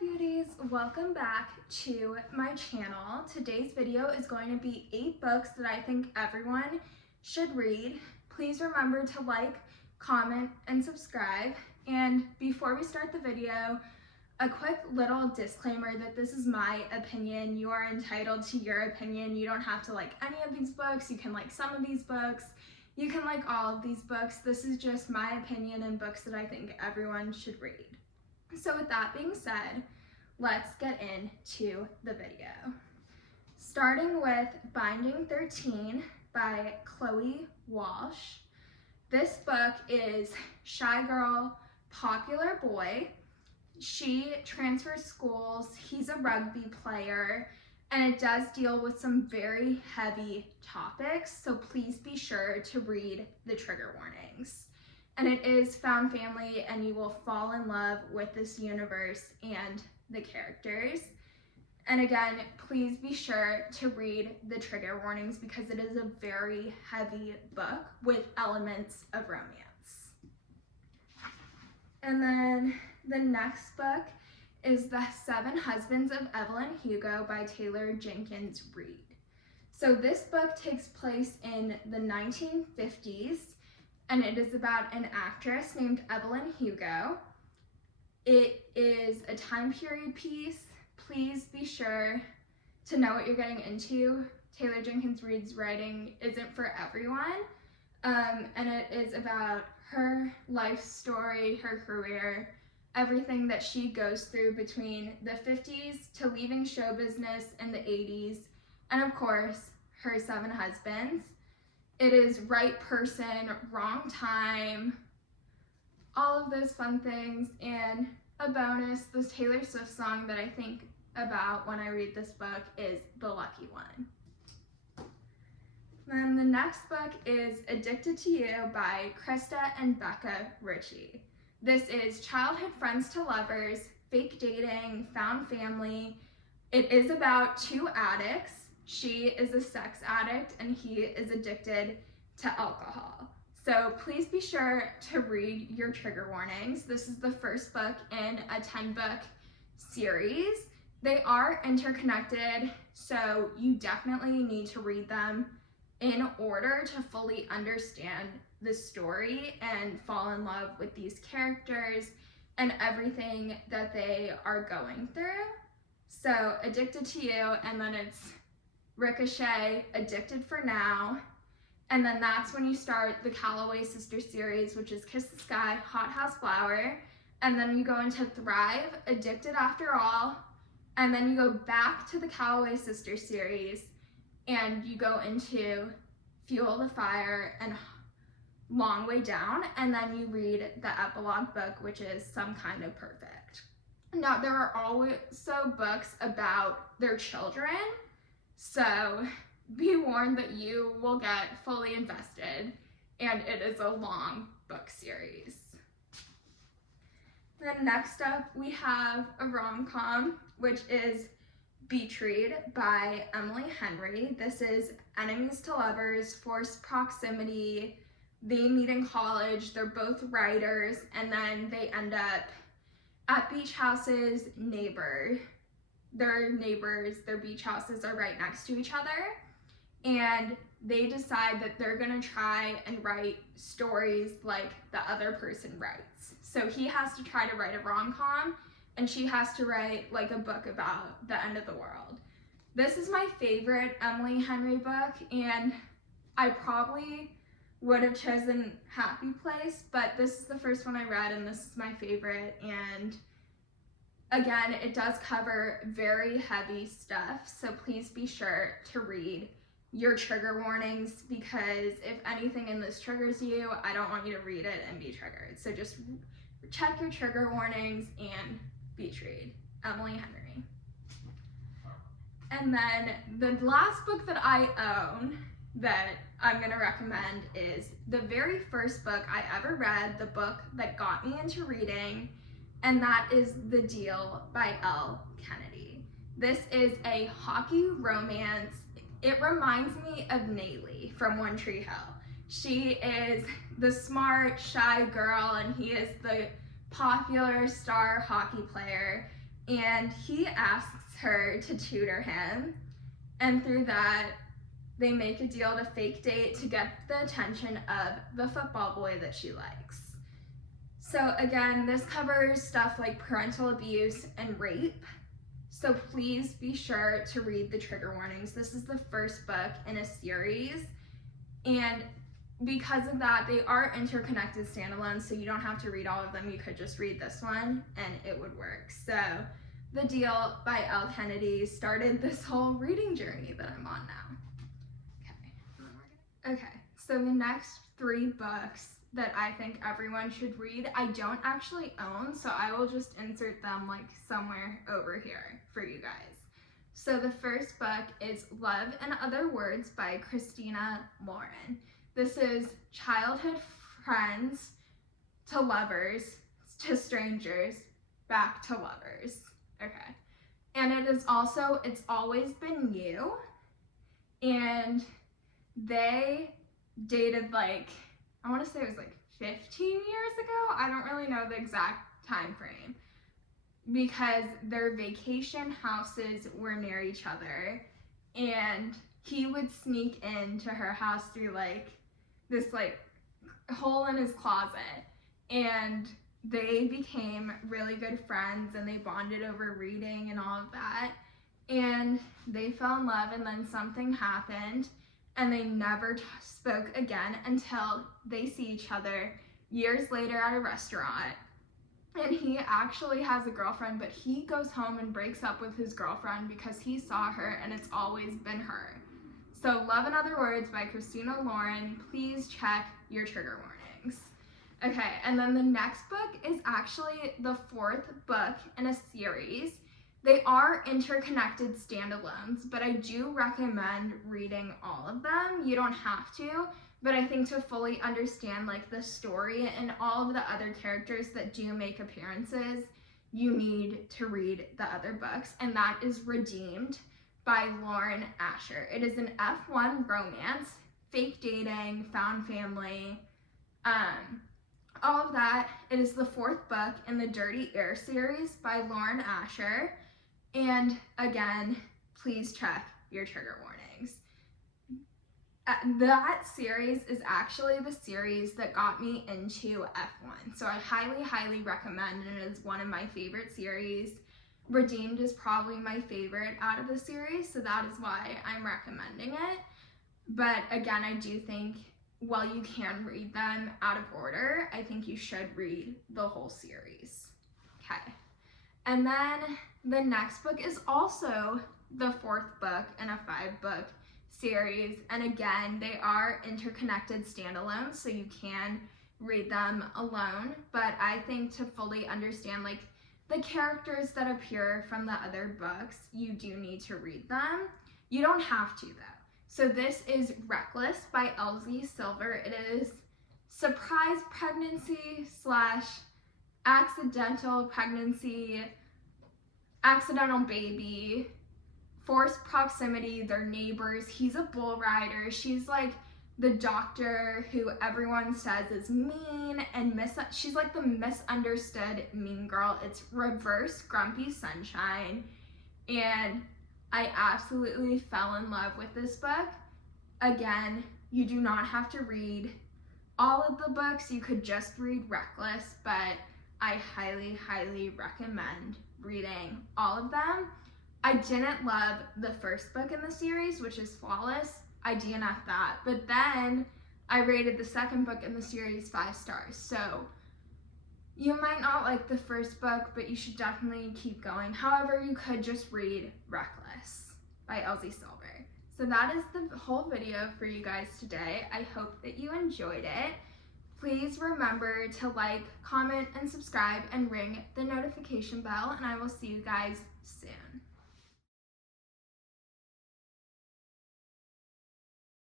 Beauties, welcome back to my channel. Today's video is going to be 8 books that I think everyone should read. Please remember to like, comment, and subscribe. And before we start the video, a quick little disclaimer that this is my opinion. You are entitled to your opinion. You don't have to like any of these books. You can like some of these books. You can like all of these books. This is just my opinion and books that I think everyone should read. So with that being said, let's get into the video. Starting with Binding 13 by Chloe Walsh. This book is Shy Girl, Popular Boy. She transfers schools, he's a rugby player, and it does deal with some very heavy topics, so please be sure to read the trigger warnings. And it is found family, and you will fall in love with this universe and the characters. And again, please be sure to read the trigger warnings because it is a very heavy book with elements of romance. And then the next book is The 7 Husbands of Evelyn Hugo by Taylor Jenkins Reid. So this book takes place in the 1950s, and it is about an actress named Evelyn Hugo. It is a time period piece. Please be sure to know what you're getting into. Taylor Jenkins Reid's writing isn't for everyone, and it is about her life story, her career, everything that she goes through between the 50s to leaving show business in the 80s, and of course, her 7 husbands. It is right person, wrong time, all of those fun things, and a bonus, this Taylor Swift song that I think about when I read this book is The Lucky One. Then the next book is Addicted to You by Krista and Becca Ritchie. This is childhood friends to lovers, fake dating, found family. It is about 2 addicts. She is a sex addict and he is addicted to alcohol. So please be sure to read your trigger warnings. This is the first book in a 10-book series. They are interconnected, so you definitely need to read them in order to fully understand the story and fall in love with these characters and everything that they are going through. So Addicted to You, and then it's Ricochet, Addicted for Now, and then that's when you start the Calloway Sister series, which is Kiss the Sky, Hot House Flower, and then you go into Thrive, Addicted After All, and then you go back to the Calloway Sister series, and you go into Fuel the Fire and Long Way Down, and then you read the epilogue book, which is Some Kind of Perfect. Now, there are also books about their children, so be warned that you will get fully invested, and it is a long book series. Then next up, we have a rom-com, which is Beach Read by Emily Henry. This is enemies to lovers, forced proximity. They meet in college, they're both writers, and then they end up at beach houses They're neighbors, their beach houses are right next to each other, and they decide that they're gonna try and write stories like the other person writes. So he has to try to write a rom-com, and she has to write like a book about the end of the world. This is my favorite Emily Henry book, and I probably would have chosen Happy Place, but this is the first one I read, and this is my favorite. And again, it does cover very heavy stuff, so please be sure to read your trigger warnings, because if anything in this triggers you, I don't want you to read it and be triggered. So just check your trigger warnings and beach read. Emily Henry. And then the last book that I own that I'm gonna recommend is the very first book I ever read, the book that got me into reading, and that is The Deal by Elle Kennedy. This is a hockey romance. It reminds me of Nayli from One Tree Hill. She is the smart, shy girl, and he is the popular star hockey player. and he asks her to tutor him, and through that, they make a deal to fake date to get the attention of the football boy that she likes. So again, this covers stuff like parental abuse and rape. So please be sure to read the trigger warnings. This is the first book in a series, and because of that, they are interconnected standalones, so you don't have to read all of them. You could just read this one and it would work. So The Deal by Elle Kennedy started this whole reading journey that I'm on now. Okay, so the next 3 books that I think everyone should read, I don't actually own, so I will just insert them like somewhere over here for you guys. So the first book is Love and Other Words by Christina Lauren. This is childhood friends to lovers to strangers back to lovers. Okay. And it is also It's Always Been You. And they dated like, I want to say it was like 15 years ago. I don't really know the exact time frame because their vacation houses were near each other, and he would sneak into her house through like this like hole in his closet, and they became really good friends and they bonded over reading and all of that, and they fell in love, and then something happened and they never spoke again until they see each other years later at a restaurant. And he actually has a girlfriend, but he goes home and breaks up with his girlfriend because he saw her and it's always been her. So Love and Other Words by Christina Lauren. Please check your trigger warnings. Okay, and then the next book is actually the 4th book in a series. They are interconnected standalones, but I do recommend reading all of them. You don't have to, but I think to fully understand like the story and all of the other characters that do make appearances, you need to read the other books, and that is Redeemed by Lauren Asher. It is an F1 romance, fake dating, found family, all of that. It is the 4th book in the Dirty Air series by Lauren Asher. And again, please check your trigger warnings. That series is actually the series that got me into F1. So I highly, highly recommend, and it is one of my favorite series. Redeemed is probably my favorite out of the series, so that is why I'm recommending it. But again, I do think while you can read them out of order, I think you should read the whole series. Okay. And then the next book is also the 4th book in a 5-book series, and again, they are interconnected standalones, so you can read them alone, but I think to fully understand like the characters that appear from the other books, you do need to read them. You don't have to though. So this is Reckless by Elsie Silver. It is surprise pregnancy / accidental pregnancy, accidental baby, forced proximity, they're neighbors, he's a bull rider, she's like the doctor who everyone says is mean and she's like the misunderstood mean girl. It's reverse Grumpy Sunshine, and I absolutely fell in love with this book. Again, you do not have to read all of the books, you could just read Reckless, but I highly, highly recommend reading all of them. I didn't love the first book in the series, which is Flawless. I DNF'd that. But then I rated the second book in the series 5 stars. So you might not like the first book, but you should definitely keep going. However, you could just read Reckless by Elsie Silver. So that is the whole video for you guys today. I hope that you enjoyed it. Please remember to like, comment, and subscribe, and ring the notification bell, and I will see you guys soon.